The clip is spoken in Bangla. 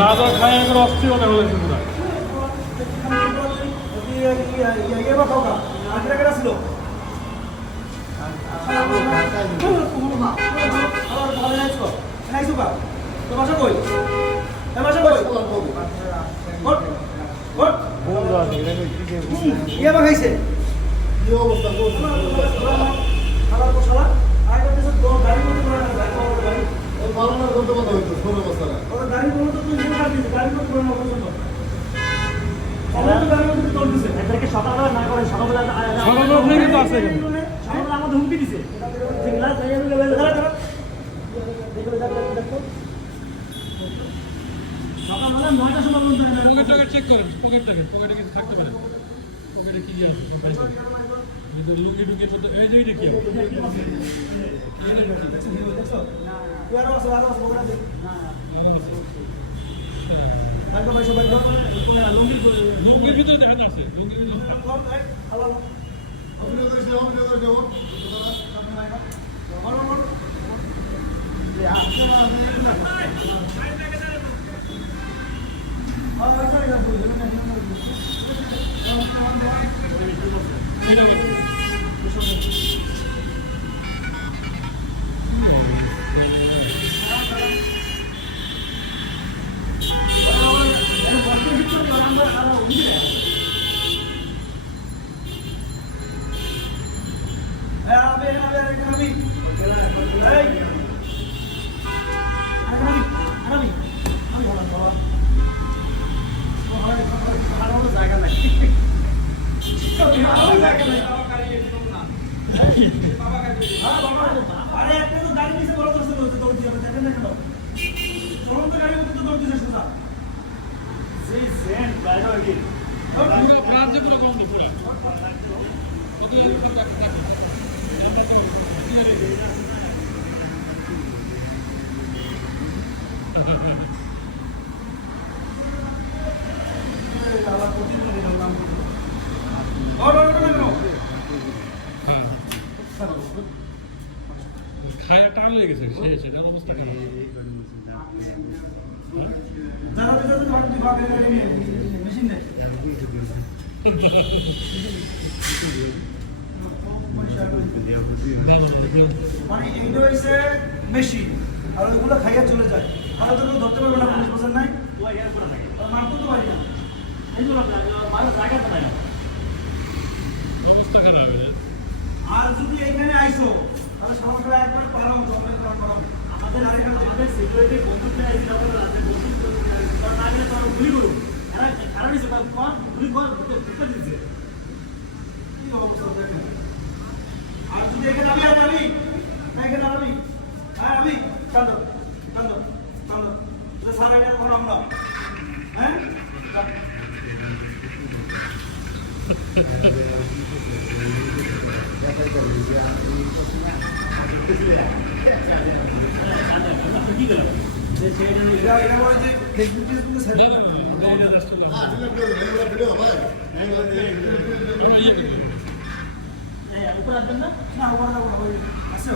গাঁজা খায় একবার অস্থির হতে হয়েছে পুরো। সকালবেলা না করে সকালবেলা আমাদের হুমকি দিছে সকালবেলা 9টার সময় পকেটটাকে চেক করেন, পকেটে কিছু থাকতে পারে, পকেটে কি আছে যদি লুঙ্গি টুঙ্গি তো এই যে এটা কি লুঙ্গির ভিতরে দেখা যাচ্ছে, লুঙ্গির ভিতরে খায়া টান লেগে গেছে, সেটার অবস্থা কি? মানে এইটা হয়েছে মেশিন আর ওইগুলো খাইয়া চলে যায়, তাহলে তো ধরতে পারবে না, পুলিশ প্রশাসন নাই, মারতে তো পারি না, অবস্থা খারাপ। আর যদি এখানে আইসো তাহলে সমস্যা একবার পারাও আমাদের আমাদের সিকিউরিটি বন্দুক নিয়ে আইসি আমাদের রাতে বন্দুক তার না গেলে তার গুলি করুন, এরা কারণ হিসেবে কোন গুলি কর ঢুকে দিচ্ছে। কি অবস্থা দেখেন। আর যদি এখানে আমি আর আমি এখানে আমি আর আমি কান্দো কান্দো কান্দো যে সারা এটা কোন আমরা হ্যাঁ উপরে আসবেন না না ওরা আছে